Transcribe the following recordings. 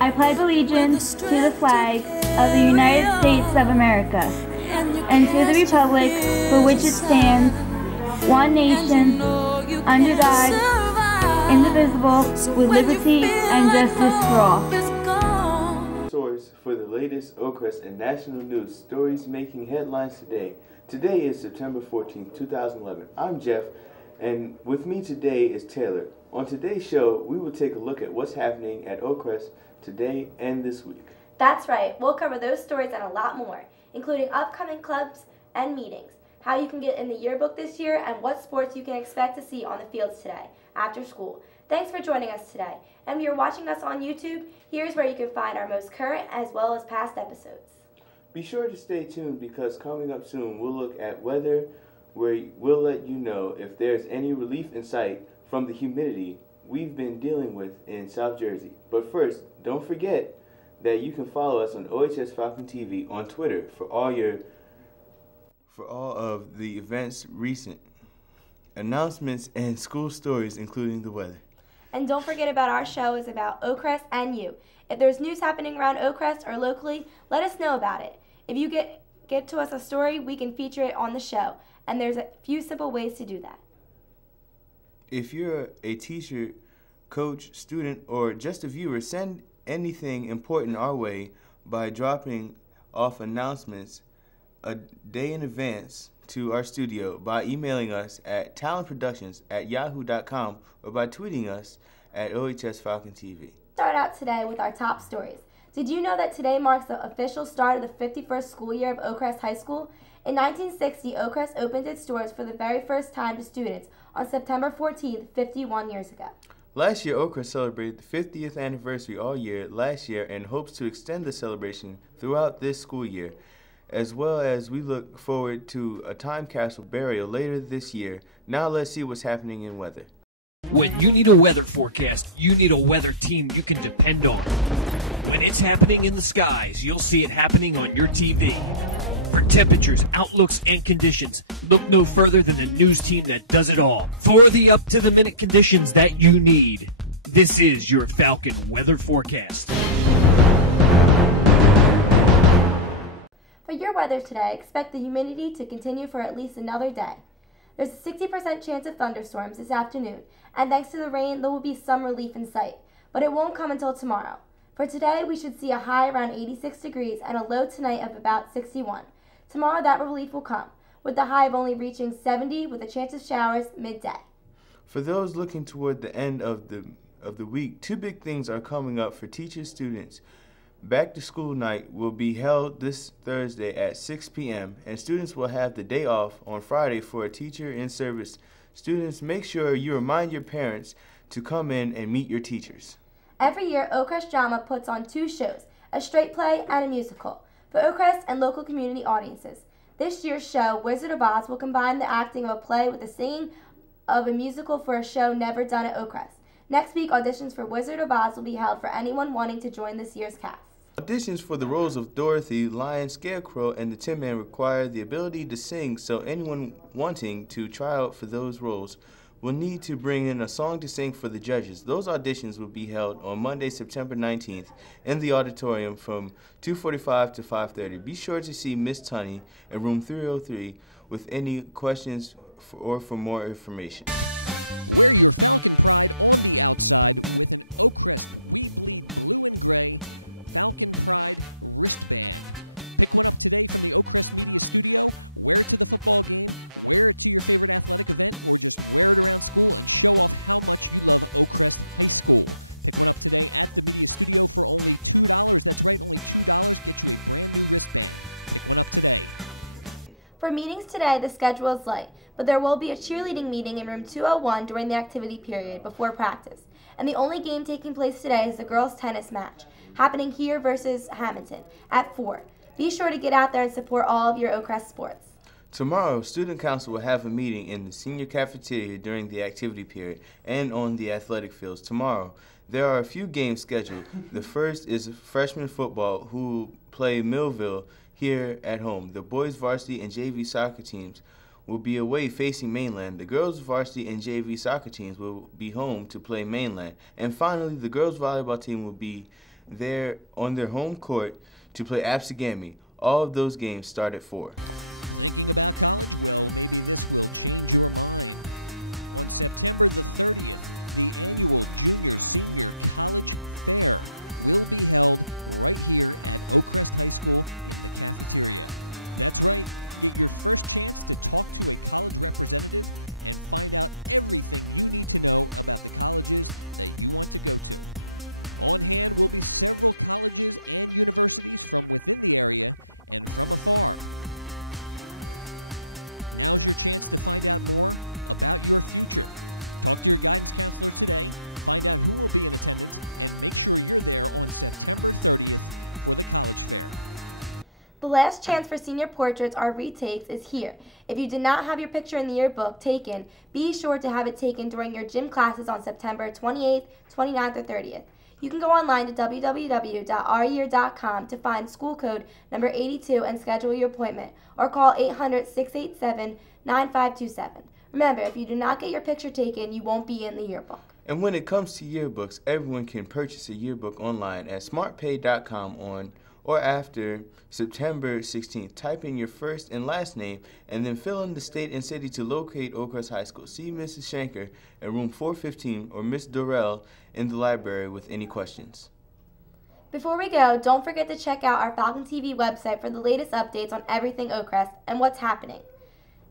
I pledge allegiance to the flag of the United States of America and to the republic for which it stands, one nation, under God, indivisible, with liberty and justice for all. Source for the latest Oakcrest and national news stories making headlines today. Today is September 14th, 2011. I'm Jeff, and with me today is Taylor. On today's show, we will take a look at what's happening at Oakcrest today and this week. That's right. We'll cover those stories and a lot more, including upcoming clubs and meetings, how you can get in the yearbook this year, and what sports you can expect to see on the fields today after school. Thanks for joining us today. And if you're watching us on YouTube, here's where you can find our most current as well as past episodes. Be sure to stay tuned because coming up soon, we'll look at weather, where we'll let you know if there's any relief in sight from the humidity we've been dealing with in South Jersey. But first, don't forget that you can follow us on OHS Falcon TV on Twitter for all of the events, recent announcements, and school stories, including the weather. And don't forget about our show is about Oakcrest and you. If there's news happening around Oakcrest or locally, let us know about it. If you get to us a story, we can feature it on the show. And there's a few simple ways to do that. If you're a teacher, coach, student, or just a viewer, send anything important our way by dropping off announcements a day in advance to our studio by emailing us at talentproductions@yahoo.com or by tweeting us at OHS Falcon TV. Start out today with our top stories. Did you know that today marks the official start of the 51st school year of Oakcrest High School? In 1960, Oakcrest opened its doors for the very first time to students on September 14th, 51 years ago. Last year, Oakcrest celebrated the 50th anniversary all year last year and hopes to extend the celebration throughout this school year, as well as we look forward to a time capsule burial later this year. Now let's see what's happening in weather. When you need a weather forecast, you need a weather team you can depend on. When it's happening in the skies, you'll see it happening on your TV. For temperatures, outlooks, and conditions, look no further than the news team that does it all. For the up-to-the-minute conditions that you need, this is your Falcon Weather Forecast. For your weather today, expect the humidity to continue for at least another day. There's a 60% chance of thunderstorms this afternoon, and thanks to the rain, there will be some relief in sight, but it won't come until tomorrow. For today, we should see a high around 86 degrees and a low tonight of about 61. Tomorrow, that relief will come, with the high of only reaching 70 with a chance of showers midday. For those looking toward the end of the week, two big things are coming up for teachers, students. Back to school night will be held this Thursday at 6 p.m. and students will have the day off on Friday for a teacher in service. Students, make sure you remind your parents to come in and meet your teachers. Every year, Oakcrest Drama puts on two shows, a straight play and a musical, for Oakcrest and local community audiences. This year's show, Wizard of Oz, will combine the acting of a play with the singing of a musical for a show never done at Oakcrest. Next week, auditions for Wizard of Oz will be held for anyone wanting to join this year's cast. Auditions for the roles of Dorothy, Lion, Scarecrow, and the Tin Man require the ability to sing, so anyone wanting to try out for those roles will need to bring in a song to sing for the judges. Those auditions will be held on Monday, September 19th in the auditorium from 2:45 to 5:30. Be sure to see Miss Tunney in room 303 with any questions or for more information. For meetings today, the schedule is light, but there will be a cheerleading meeting in room 201 during the activity period before practice. And the only game taking place today is the girls' tennis match, happening here versus Hamilton at 4. Be sure to get out there and support all of your Oakcrest sports. Tomorrow, Student Council will have a meeting in the senior cafeteria during the activity period and on the athletic fields. Tomorrow, there are a few games scheduled. The first is freshman football, who will play Millville here at home. The boys varsity and JV soccer teams will be away facing Mainland. The girls varsity and JV soccer teams will be home to play Mainland. And finally, the girls volleyball team will be there on their home court to play Absegami. All of those games start at 4. The last chance for senior portraits or retakes is here. If you did not have your picture in the yearbook taken, be sure to have it taken during your gym classes on September 28th, 29th, or 30th. You can go online to www.ouryear.com to find school code number 82 and schedule your appointment, or call 800-687-9527. Remember, if you do not get your picture taken, you won't be in the yearbook. And when it comes to yearbooks, everyone can purchase a yearbook online at smartpay.com on or after September 16th. Type in your first and last name and then fill in the state and city to locate Oakcrest High School. See Mrs. Shanker in room 415 or Miss Dorrell in the library with any questions. Before we go, don't forget to check out our Falcon TV website for the latest updates on everything Oakcrest and what's happening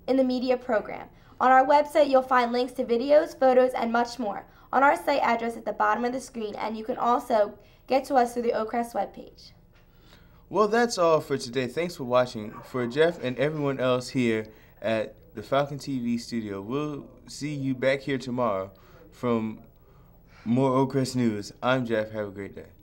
in the media program. On our website, you'll find links to videos, photos, and much more on our site address at the bottom of the screen, and you can also get to us through the Oakcrest webpage. Well, that's all for today. Thanks for watching. For Jeff and everyone else here at the Falcon TV studio, we'll see you back here tomorrow from more Oakcrest News. I'm Jeff. Have a great day.